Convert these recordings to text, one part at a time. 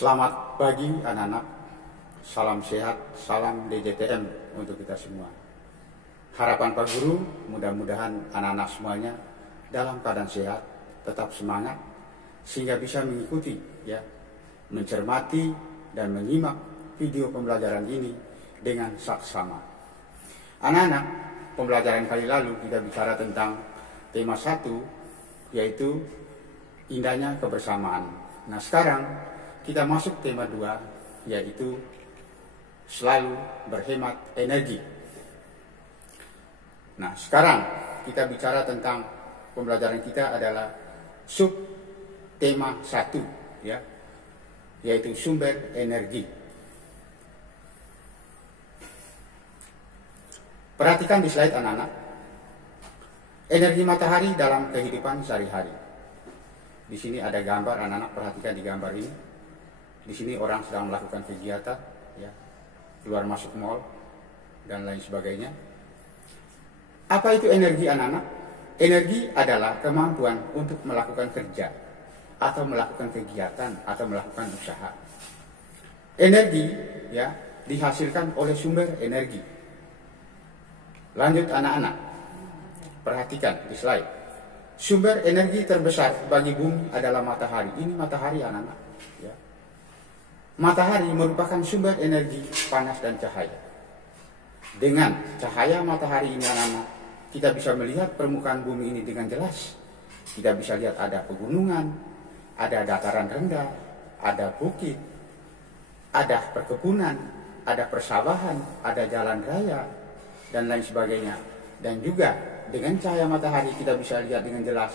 Selamat pagi anak-anak, salam sehat, salam DJTM untuk kita semua. Harapan Pak Guru, mudah-mudahan anak-anak semuanya dalam keadaan sehat, tetap semangat, sehingga bisa mengikuti, mencermati dan menyimak video pembelajaran ini dengan saksama. Anak-anak, pembelajaran kali lalu kita bicara tentang tema 1, yaitu indahnya kebersamaan. Nah sekarang kita masuk tema 2, yaitu selalu berhemat energi. Nah sekarang kita bicara tentang pembelajaran kita adalah sub tema 1, yaitu sumber energi. Perhatikan di slide anak-anak, energi matahari dalam kehidupan sehari-hari. Di sini ada gambar, anak-anak perhatikan di gambar ini. Di sini orang sedang melakukan kegiatan, keluar masuk mall dan lain sebagainya. Apa itu energi anak-anak? Energi adalah kemampuan untuk melakukan kerja atau melakukan kegiatan atau melakukan usaha. Energi dihasilkan oleh sumber energi. Lanjut anak-anak, perhatikan di slide. Sumber energi terbesar bagi bumi adalah matahari. Ini matahari anak-anak. Matahari merupakan sumber energi panas dan cahaya. Dengan cahaya matahari ini anak-anak, kita bisa melihat permukaan bumi ini dengan jelas. Kita bisa lihat ada pegunungan, ada dataran rendah, ada bukit, ada perkebunan, ada persawahan, ada jalan raya, dan lain sebagainya. Dan juga dengan cahaya matahari kita bisa lihat dengan jelas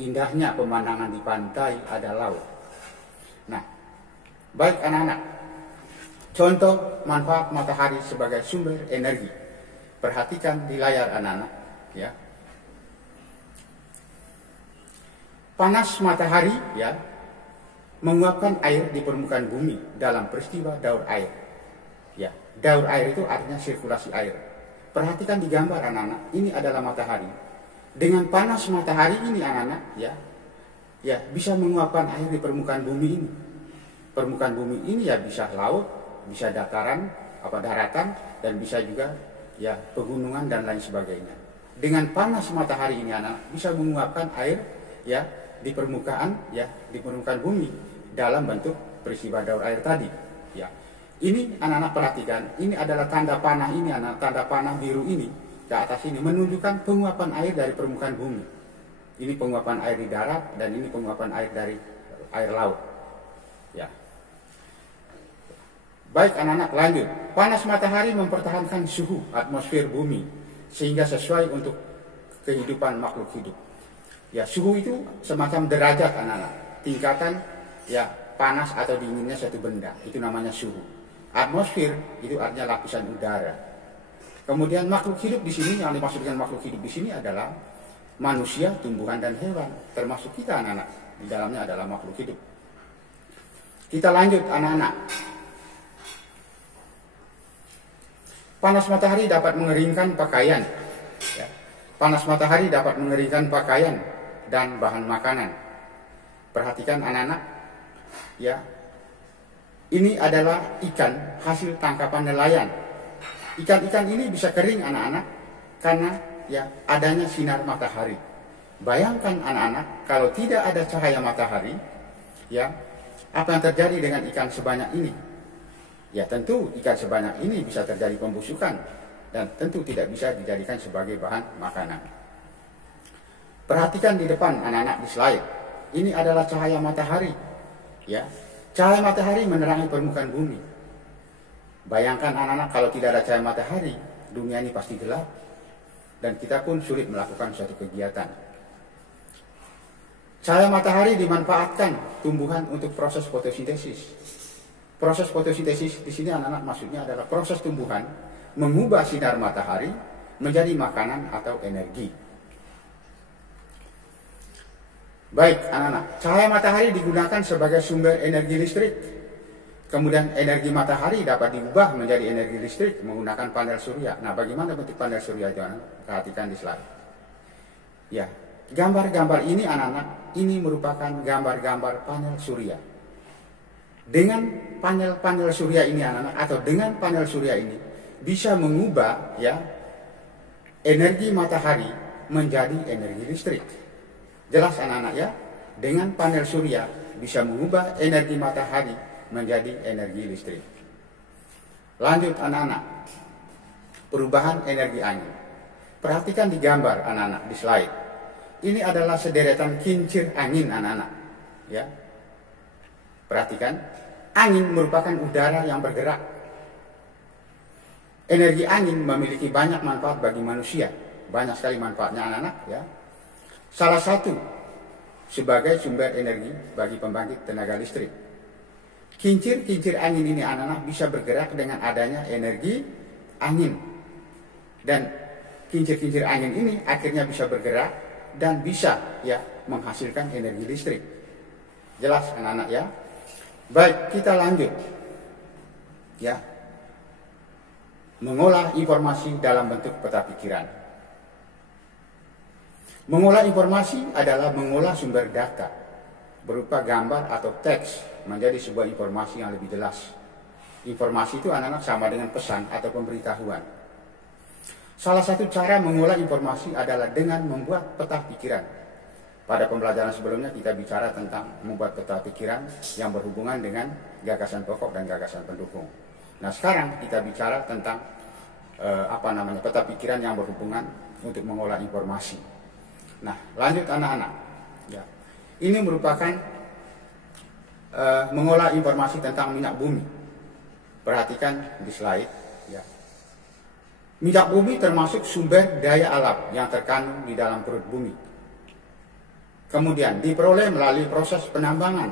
indahnya pemandangan di pantai, ada laut. Nah, baik anak-anak, contoh manfaat matahari sebagai sumber energi. Perhatikan di layar anak-anak, Panas matahari menguapkan air di permukaan bumi dalam peristiwa daur air. Daur air itu artinya sirkulasi air. Perhatikan di gambar anak-anak, ini adalah matahari. Dengan panas matahari ini anak-anak, bisa menguapkan air di permukaan bumi ini. Permukaan bumi ini bisa laut, bisa daratan, dan bisa juga pegunungan dan lain sebagainya. Dengan panas matahari ini anak bisa menguapkan air di permukaan bumi dalam bentuk peristiwa daur air tadi. Ini anak-anak perhatikan, ini adalah tanda panah ini anak, tanda panah biru ini ke atas ini menunjukkan penguapan air dari permukaan bumi. Ini penguapan air di darat dan ini penguapan air dari air laut. Baik anak-anak, lanjut. Panas matahari mempertahankan suhu atmosfer bumi sehingga sesuai untuk kehidupan makhluk hidup. Suhu itu semacam derajat anak-anak, tingkatan panas atau dinginnya suatu benda, itu namanya suhu. Atmosfer itu artinya lapisan udara. Kemudian makhluk hidup di sini, yang dimaksud dengan makhluk hidup di sini adalah manusia, tumbuhan dan hewan, termasuk kita anak-anak. Di dalamnya adalah makhluk hidup. Kita lanjut anak-anak. Panas matahari dapat mengeringkan pakaian. Panas matahari dapat mengeringkan pakaian dan bahan makanan. Perhatikan anak-anak, ini adalah ikan hasil tangkapan nelayan. Ikan-ikan ini bisa kering anak-anak karena adanya sinar matahari. Bayangkan anak-anak, kalau tidak ada cahaya matahari, apa yang terjadi dengan ikan sebanyak ini? Tentu ikan sebanyak ini bisa terjadi pembusukan dan tentu tidak bisa dijadikan sebagai bahan makanan. Perhatikan di depan anak-anak di slide. Ini adalah cahaya matahari. Cahaya matahari menerangi permukaan bumi. Bayangkan anak-anak, kalau tidak ada cahaya matahari, dunia ini pasti gelap dan kita pun sulit melakukan suatu kegiatan. Cahaya matahari dimanfaatkan tumbuhan untuk proses fotosintesis. Proses fotosintesis di sini anak-anak maksudnya adalah proses tumbuhan mengubah sinar matahari menjadi makanan atau energi. Baik anak-anak, cahaya matahari digunakan sebagai sumber energi listrik. Kemudian energi matahari dapat diubah menjadi energi listrik menggunakan panel surya. Nah, bagaimana bentuk panel surya itu anak? Perhatikan di slide. Gambar-gambar ini anak-anak, ini merupakan gambar-gambar panel surya. Dengan panel-panel surya ini anak-anak, atau dengan panel surya ini bisa mengubah ya energi matahari menjadi energi listrik. Jelas anak-anak ya, dengan panel surya bisa mengubah energi matahari menjadi energi listrik. Lanjut anak-anak, perubahan energi angin. Perhatikan di gambar anak-anak di slide. Ini adalah sederetan kincir angin anak-anak. Ya, perhatikan, angin merupakan udara yang bergerak. Energi angin memiliki banyak manfaat bagi manusia. Banyak sekali manfaatnya anak-anak ya. Salah satu sebagai sumber energi bagi pembangkit tenaga listrik. Kincir-kincir angin ini anak-anak bisa bergerak dengan adanya energi angin. Dan kincir-kincir angin ini akhirnya bisa bergerak dan bisa ya menghasilkan energi listrik. Jelas anak-anak ya. Baik, kita lanjut. Ya. Mengolah informasi dalam bentuk peta pikiran. Mengolah informasi adalah mengolah sumber data berupa gambar atau teks menjadi sebuah informasi yang lebih jelas. Informasi itu anak-anak sama dengan pesan atau pemberitahuan. Salah satu cara mengolah informasi adalah dengan membuat peta pikiran. Pada pembelajaran sebelumnya kita bicara tentang membuat peta pikiran yang berhubungan dengan gagasan pokok dan gagasan pendukung. Nah, sekarang kita bicara tentang peta pikiran yang berhubungan untuk mengolah informasi. Nah, lanjut anak-anak. Ya. Ini merupakan mengolah informasi tentang minyak bumi. Perhatikan di slide. Ya. Minyak bumi termasuk sumber daya alam yang terkandung di dalam perut bumi. Kemudian diperoleh melalui proses penambangan.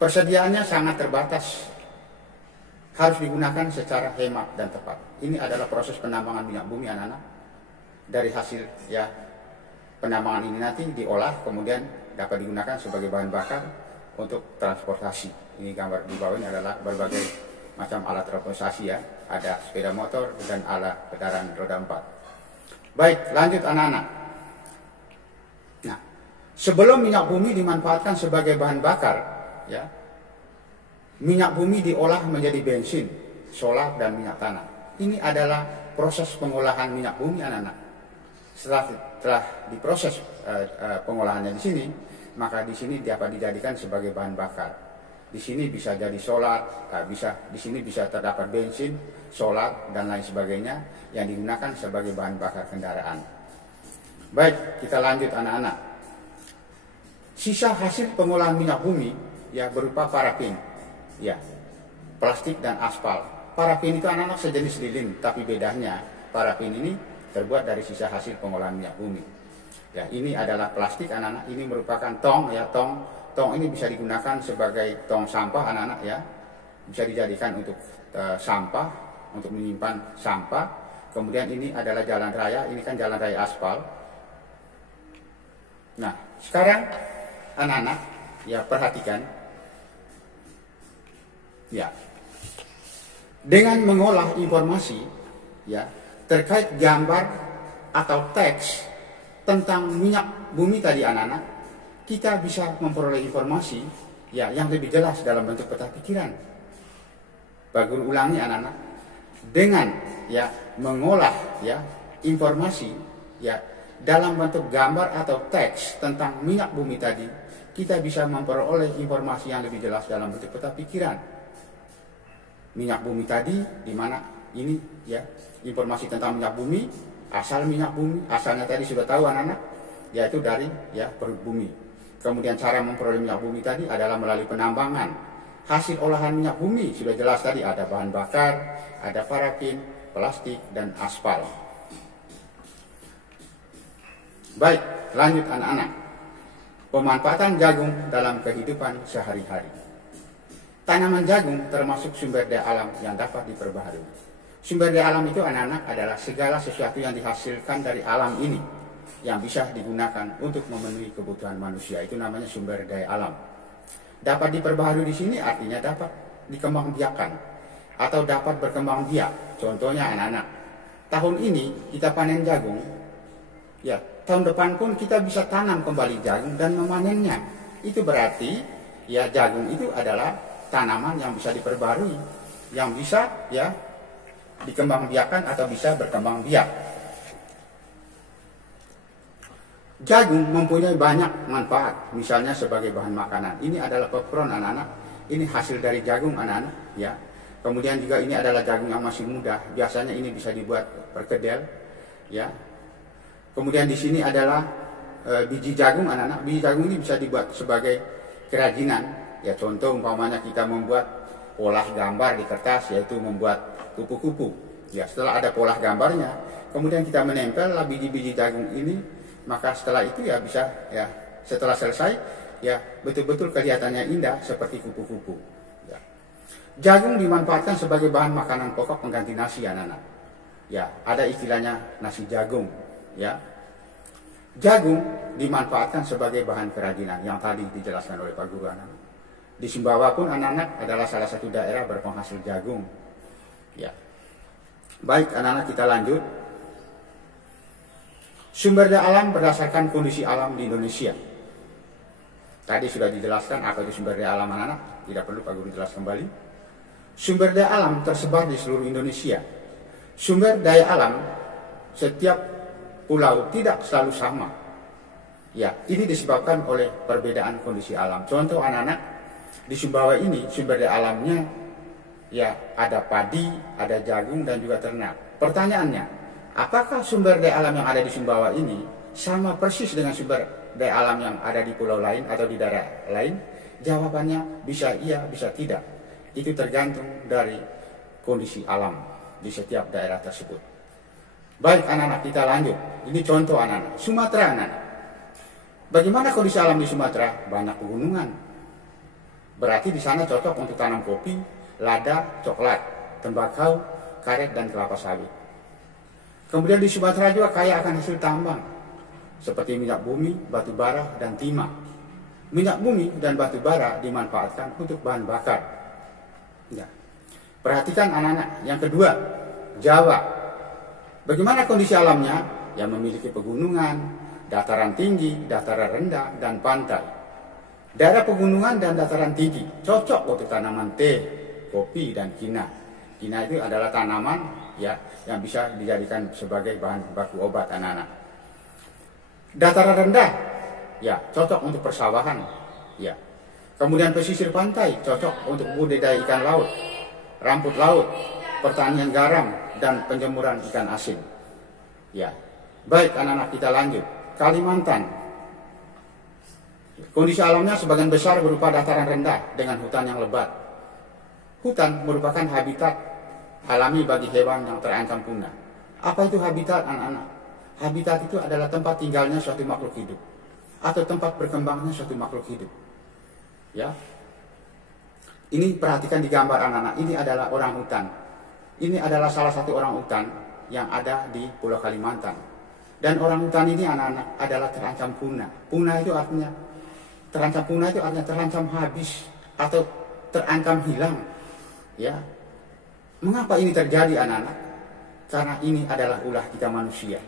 Persediaannya sangat terbatas. Harus digunakan secara hemat dan tepat. Ini adalah proses penambangan minyak bumi anak-anak. Dari hasil ya penambangan ini nanti diolah, kemudian dapat digunakan sebagai bahan bakar untuk transportasi. Ini gambar di bawah ini adalah berbagai macam alat transportasi ya. Ada sepeda motor dan alat kendaraan roda 4. Baik, lanjut anak-anak. Nah, sebelum minyak bumi dimanfaatkan sebagai bahan bakar, ya, minyak bumi diolah menjadi bensin, solar, dan minyak tanah. Ini adalah proses pengolahan minyak bumi anak-anak. Setelah diproses pengolahannya di sini, maka di sini dapat dijadikan sebagai bahan bakar. Di sini bisa jadi solar, di sini bisa terdapat bensin, solar, dan lain sebagainya yang digunakan sebagai bahan bakar kendaraan. Baik, kita lanjut anak-anak. Sisa hasil pengolahan minyak bumi ya berupa parafin, ya, plastik dan aspal. Parafin itu anak-anak sejenis lilin, tapi bedanya parafin ini terbuat dari sisa hasil pengolahan minyak bumi. Ya, ini adalah plastik anak-anak. Ini merupakan tong ya, tong ini bisa digunakan sebagai tong sampah anak-anak ya. Bisa dijadikan untuk sampah, untuk menyimpan sampah. Kemudian ini adalah jalan raya, ini kan jalan raya aspal. Nah, sekarang anak-anak ya perhatikan. Ya. Dengan mengolah informasi ya terkait gambar atau teks tentang minyak bumi tadi anak-anak, kita bisa memperoleh informasi ya yang lebih jelas dalam bentuk peta pikiran. Bagi ulangi anak-anak, dengan ya mengolah ya informasi ya dalam bentuk gambar atau teks tentang minyak bumi tadi, kita bisa memperoleh informasi yang lebih jelas dalam bentuk peta pikiran. Minyak bumi tadi di mana ini ya informasi tentang minyak bumi, asal minyak bumi, asalnya tadi sudah tahu anak-anak, yaitu dari ya perut bumi. Kemudian cara memperoleh minyak bumi tadi adalah melalui penambangan. Hasil olahan minyak bumi sudah jelas tadi, ada bahan bakar, ada parafin, plastik, dan aspal. Baik, lanjut anak-anak. Pemanfaatan jagung dalam kehidupan sehari-hari. Tanaman jagung termasuk sumber daya alam yang dapat diperbaharui. Sumber daya alam itu anak-anak adalah segala sesuatu yang dihasilkan dari alam ini yang bisa digunakan untuk memenuhi kebutuhan manusia. Itu namanya sumber daya alam. Dapat diperbaharui di sini artinya dapat dikembangbiakan atau dapat berkembang biak. Contohnya anak-anak, tahun ini kita panen jagung, ya tahun depan pun kita bisa tanam kembali jagung dan memanennya. Itu berarti ya jagung itu adalah tanaman yang bisa diperbarui, yang bisa ya dikembangbiakkan atau bisa berkembang biak. Jagung mempunyai banyak manfaat, misalnya sebagai bahan makanan. Ini adalah popcorn anak-anak, ini hasil dari jagung anak-anak ya. Kemudian juga ini adalah jagung yang masih muda, biasanya ini bisa dibuat perkedel ya. Kemudian di sini adalah biji jagung anak-anak. Biji jagung ini bisa dibuat sebagai kerajinan ya, contoh umpamanya kita membuat pola gambar di kertas, yaitu membuat kupu-kupu ya. Setelah ada pola gambarnya, kemudian kita menempel biji-biji jagung ini, maka setelah itu ya bisa ya, setelah selesai ya betul-betul kelihatannya indah seperti kupu-kupu ya. Jagung dimanfaatkan sebagai bahan makanan pokok pengganti nasi anak-anak ya, ada istilahnya nasi jagung ya. Jagung dimanfaatkan sebagai bahan kerajinan yang tadi dijelaskan oleh Pak Guru anak-anak. Di Sumbawa pun anak-anak adalah salah satu daerah berpenghasil jagung ya. Baik anak-anak, kita lanjut. Sumber daya alam berdasarkan kondisi alam di Indonesia. Tadi sudah dijelaskan apa itu sumber daya alam anak-anak, tidak perlu Pak Guru jelas kembali. Sumber daya alam tersebar di seluruh Indonesia. Sumber daya alam setiap pulau tidak selalu sama. Ya, ini disebabkan oleh perbedaan kondisi alam. Contoh anak-anak, di Sumbawa ini sumber daya alamnya ya ada padi, ada jagung dan juga ternak. Pertanyaannya, apakah sumber daya alam yang ada di Sumbawa ini sama persis dengan sumber daya alam yang ada di pulau lain atau di daerah lain? Jawabannya bisa iya, bisa tidak. Itu tergantung dari kondisi alam di setiap daerah tersebut. Baik anak-anak, kita lanjut. Ini contoh anak-anak. Sumatera anak-anak. Bagaimana kondisi alam di Sumatera? Banyak pegunungan. Berarti di sana cocok untuk tanam kopi, lada, coklat, tembakau, karet, dan kelapa sawit. Kemudian di Sumatera juga kaya akan hasil tambang, seperti minyak bumi, batu bara, dan timah. Minyak bumi dan batu bara dimanfaatkan untuk bahan bakar. Ya. Perhatikan anak-anak. Yang kedua, Jawa. Bagaimana kondisi alamnya? Yang memiliki pegunungan, dataran tinggi, dataran rendah, dan pantai. Daerah pegunungan dan dataran tinggi cocok untuk tanaman teh, kopi, dan kina. Kina itu adalah tanaman ya yang bisa dijadikan sebagai bahan baku obat anak-anak. Dataran rendah ya cocok untuk persawahan ya. Kemudian pesisir pantai cocok untuk budidaya ikan laut, rumput laut, pertanian garam, dan penjemuran ikan asin ya. Baik anak-anak, kita lanjut. Kalimantan, kondisi alamnya sebagian besar berupa dataran rendah dengan hutan yang lebat. Hutan merupakan habitat alami bagi hewan yang terancam punah. Apa itu habitat anak-anak? Habitat itu adalah tempat tinggalnya suatu makhluk hidup atau tempat berkembangnya suatu makhluk hidup. Ya. Ini perhatikan di gambar anak-anak. Ini adalah orang hutan. Ini adalah salah satu orang hutan yang ada di Pulau Kalimantan. Dan orang hutan ini anak-anak adalah terancam punah. Punah itu artinya terancam habis atau terancam hilang. Ya. Mengapa ini terjadi anak-anak? Karena ini adalah ulah kita manusia.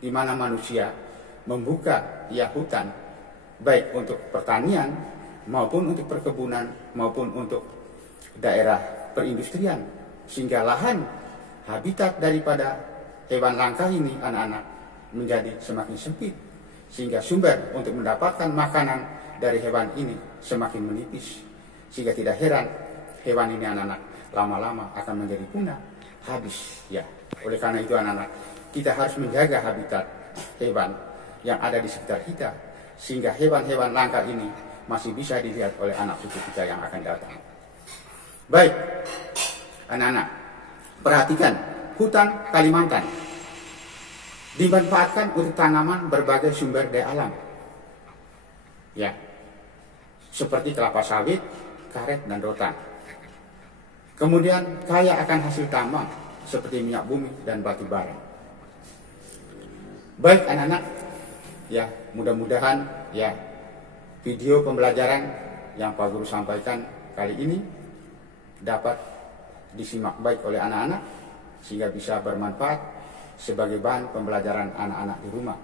Di mana manusia membuka ya hutan baik untuk pertanian maupun untuk perkebunan maupun untuk daerah perindustrian, sehingga lahan habitat daripada hewan langka ini anak-anak menjadi semakin sempit, sehingga sumber untuk mendapatkan makanan dari hewan ini semakin menipis, sehingga tidak heran hewan ini anak-anak lama-lama akan menjadi punah, habis ya. Oleh karena itu anak-anak, kita harus menjaga habitat hewan yang ada di sekitar kita, sehingga hewan-hewan langka ini masih bisa dilihat oleh anak cucu kita yang akan datang. Baik, anak-anak, perhatikan hutan Kalimantan dimanfaatkan untuk tanaman berbagai sumber daya alam. Ya, seperti kelapa sawit, karet, dan rotan. Kemudian kaya akan hasil tambang seperti minyak bumi dan batu bara. Baik anak-anak, ya mudah-mudahan ya video pembelajaran yang Pak Guru sampaikan kali ini dapat disimak baik oleh anak-anak sehingga bisa bermanfaat sebagai bahan pembelajaran anak-anak di rumah.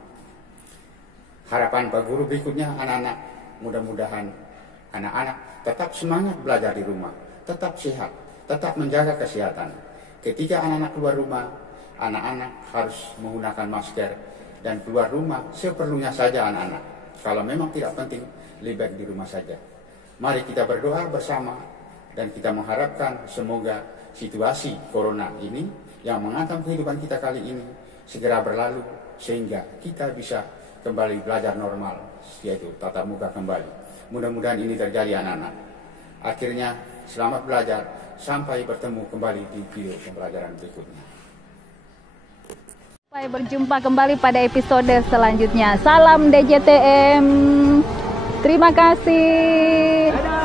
Harapan Pak Guru berikutnya anak-anak mudah-mudahan Anak-anak tetap semangat belajar di rumah, tetap sehat, tetap menjaga kesehatan. Ketika anak-anak keluar rumah, anak-anak harus menggunakan masker dan keluar rumah seperlunya saja anak-anak. Kalau memang tidak penting, lebih baik di rumah saja. Mari kita berdoa bersama dan kita mengharapkan semoga situasi corona ini yang menghantam kehidupan kita kali ini segera berlalu sehingga kita bisa kembali belajar normal, yaitu tatap muka kembali. Mudah-mudahan ini terjadi anak-anak. Akhirnya selamat belajar sampai bertemu kembali di video pembelajaran berikutnya. Sampai berjumpa kembali pada episode selanjutnya. Salam DJTM. Terima kasih.